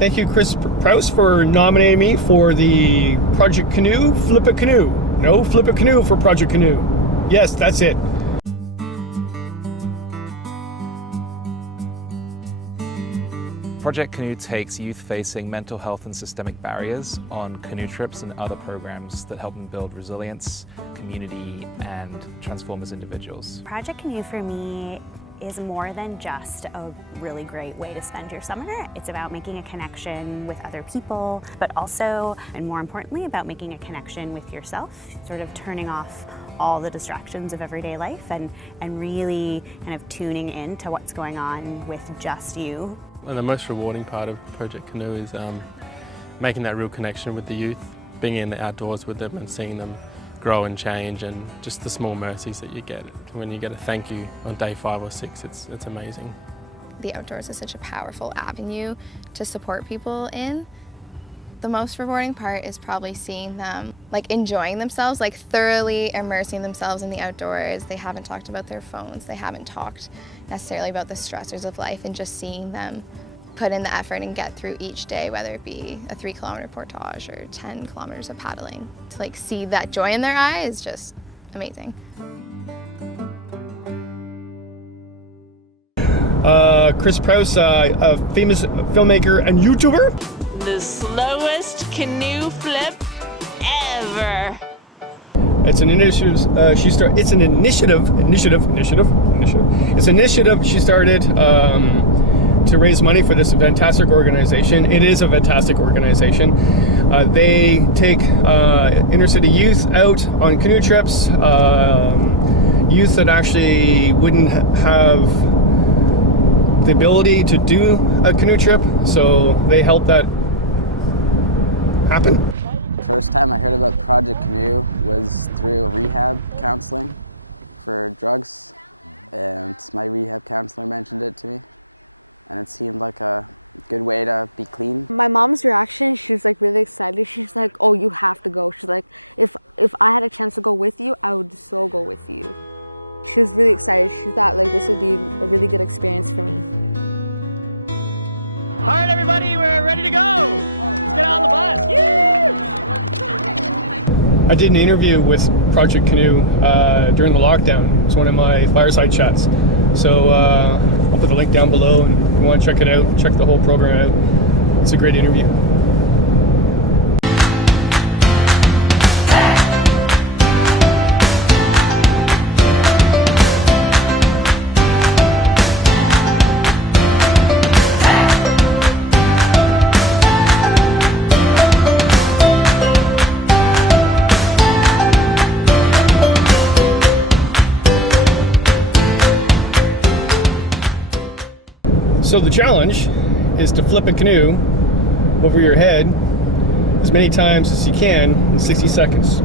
Thank you, Prouse, for nominating me for the Project Canoe, Flip a Canoe. No, Flip a Canoe for Project Canoe. Yes, that's it. Project Canoe takes youth-facing mental health and systemic barriers on canoe trips and other programs that help them build resilience, community, and transform as individuals. Project Canoe for me is more than just a really great way to spend your summer. It's about making a connection with other people, but also, and more importantly, about making a connection with yourself, sort of turning off all the distractions of everyday life and really kind of tuning in to what's going on with just you. And the most rewarding part of Project Canoe is making that real connection with the youth, being in the outdoors with them and seeing them grow and change, and just the small mercies that you get. When you get a thank you on day 5 or 6, it's amazing. The outdoors is such a powerful avenue to support people in. The most rewarding part is probably seeing them enjoying themselves, thoroughly immersing themselves in the outdoors. They haven't talked about their phones, they haven't talked necessarily about the stressors of life, and just seeing them put in the effort and get through each day, whether it be a 3-kilometer portage or 10 kilometers of paddling. To see that joy in their eye is just amazing. Prouse, a famous filmmaker and YouTuber. The slowest canoe flip ever. It's an initiative. It's an initiative. It's an initiative she started to raise money for this fantastic organization. It is a fantastic organization. They take inner city youth out on canoe trips. Youth that actually wouldn't have the ability to do a canoe trip, so they help that happen. All right, everybody, we're ready to go. I did an interview with Project Canoe during the lockdown. It's one of my Fireside chats. So I'll put the link down below, and if you want to check it out, check the whole program out. It's a great interview. So the challenge is to flip a canoe over your head as many times as you can in 60 seconds.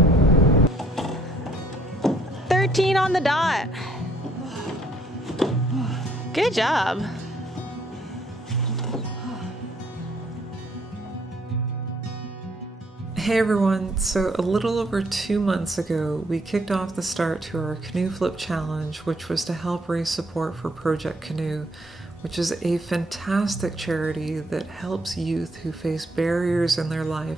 13 on the dot. Good job. Hey everyone, so a little over 2 months ago, we kicked off the start to our Canoe Flip Challenge, which was to help raise support for Project Canoe, which is a fantastic charity that helps youth who face barriers in their life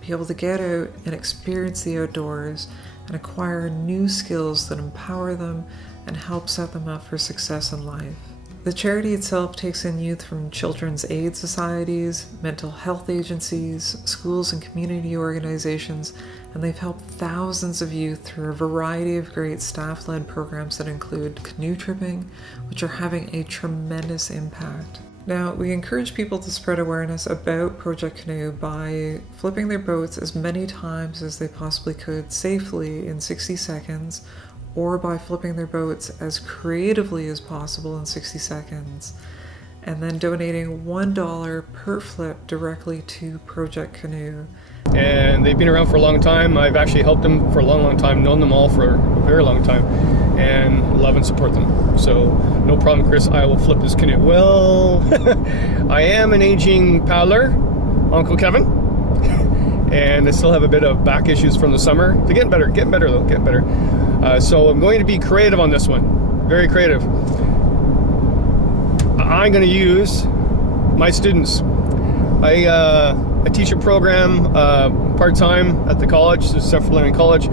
be able to get out and experience the outdoors and acquire new skills that empower them and help set them up for success in life. The charity itself takes in youth from children's aid societies, mental health agencies, schools and community organizations, and they've helped thousands of youth through a variety of great staff-led programs that include canoe tripping, which are having a tremendous impact. Now, we encourage people to spread awareness about Project Canoe by flipping their boats as many times as they possibly could safely in 60 seconds, or by flipping their boats as creatively as possible in 60 seconds. and then donating $1 per flip directly to Project Canoe. And they've been around for a long time. I've actually helped them for a long time, known them all for a very long time, and love and support them. So no problem, Chris, I will flip this canoe. Well, I am an aging paddler, Uncle Kevin, and I still have a bit of back issues from the summer. They're getting better though, getting better. So I'm going to be creative on this one, very creative. I'm going to use my students. I teach a program part-time at the college, the Central Learning College.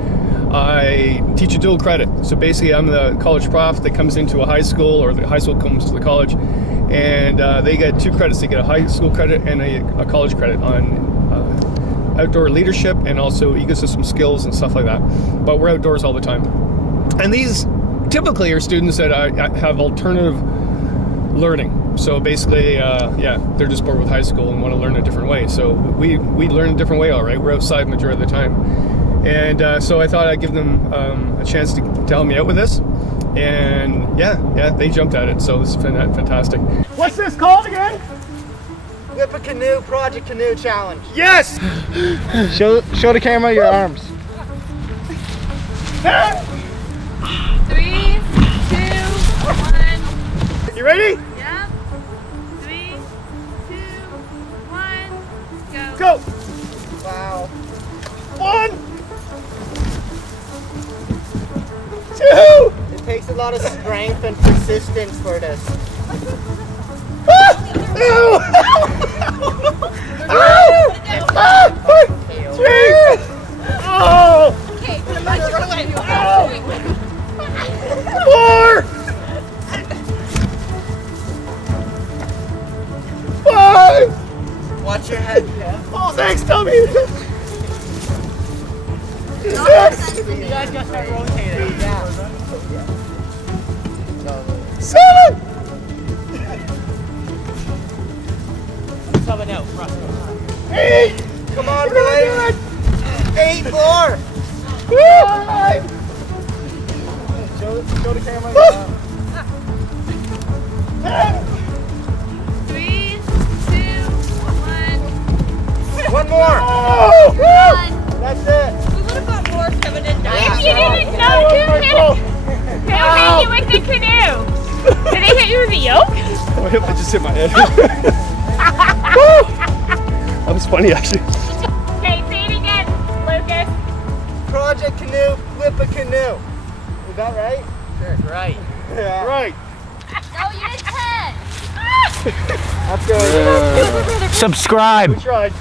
I teach a dual credit. So basically I'm the college prof that comes into a high school, or the high school comes to the college, and they get 2 credits. They get a high school credit and a college credit on outdoor leadership and also ecosystem skills and stuff like that. But we're outdoors all the time. And these typically are students that have alternative learning. So basically, they're just bored with high school and want to learn a different way. So we learn a different way, all right? We're outside majority of the time. And so I thought I'd give them a chance to help me out with this. And yeah, they jumped at it. So it's fantastic. What's this called again? Whip a Canoe Project Canoe Challenge. Yes! Show the camera your arms. 3, 2, 1. You ready? Yep. 3, 2, 1. Go. Go! Wow. 1, 2. It takes a lot of strength and persistence for this. 3. Oh! Okay, put a bunch of away. 4. 5. Watch your head, Jeff. Oh, thanks, Tommy. 6. You guys just start rotating. Yeah. 7. Coming out, Russ. 8. Come on, boys. 8 more. 5. Show the camera your arms. 10. 3, 2, 1. One more. Oh! That's it. We would have got more if Kevin didn't die. If you didn't know who hit you with the canoe? Did they hit you with the yoke? My hip just hit my head. That was funny, actually. Okay, say it again, Lucas. Project Canoe, whip a canoe. Is that right? Sure, right. Yeah. Right. No, you did 10. That's good. Subscribe. We tried.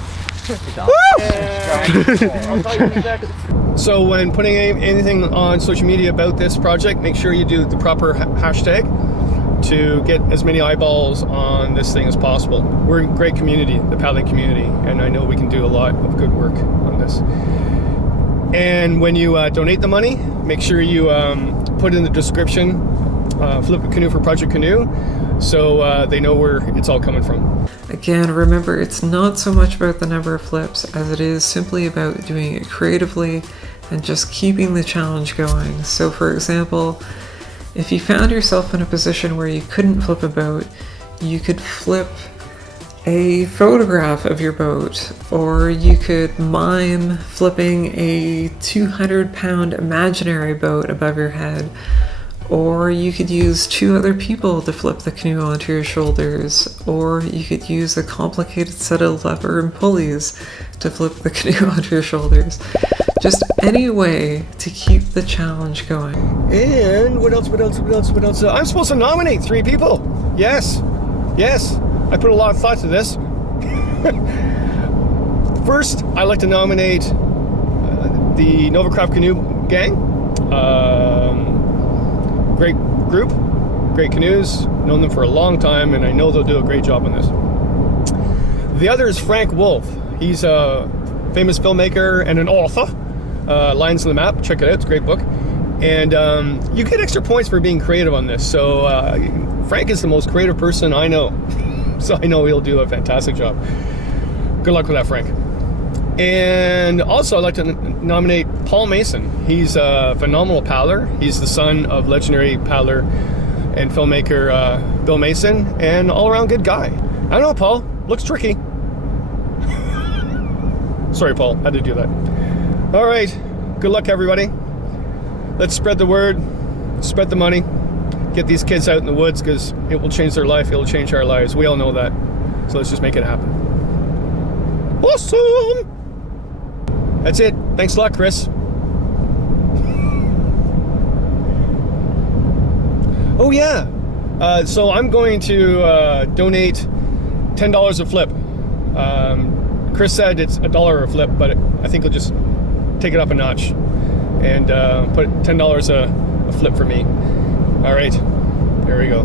I'll tell you in a second. So when putting anything on social media about this project, make sure you do the proper hashtag to get as many eyeballs on this thing as possible. We're a great community, the paddling community, and I know we can do a lot of good work on this. And when you donate the money, make sure you put in the description, Flip a Canoe for Project Canoe, so they know where it's all coming from. Again, remember, it's not so much about the number of flips as it is simply about doing it creatively and just keeping the challenge going. So for example, if you found yourself in a position where you couldn't flip a boat, you could flip a photograph of your boat, or you could mime flipping a 200-pound imaginary boat above your head, or you could use 2 other people to flip the canoe onto your shoulders, or you could use a complicated set of lever and pulleys to flip the canoe onto your shoulders. Just any way to keep the challenge going. And what else? I'm supposed to nominate 3 people. Yes. I put a lot of thought to this. First, I'd like to nominate the Novacraft Canoe Gang. Great group, great canoes, known them for a long time, and I know they'll do a great job on this. The other is Frank Wolf. He's a famous filmmaker and an author. Lines on the Map, check it out, it's a great book. And you get extra points for being creative on this. So Frank is the most creative person I know. So I know he'll do a fantastic job. Good luck with that, Frank. And also I'd like to nominate Paul Mason. He's a phenomenal paddler. He's the son of legendary paddler and filmmaker Bill Mason, and all-around good guy. I don't know, Paul. Looks tricky. Sorry, Paul. Had to do that. All right. Good luck, everybody. Let's spread the word, spread the money, get these kids out in the woods, because it will change their life. It will change our lives. We all know that. So let's just make it happen. Awesome! That's it. Thanks a lot, Chris. Oh, yeah. So I'm going to donate $10 a flip. Chris said it's $1 a flip, but I think he'll just take it up a notch and put $10 a flip for me. All right, there we go.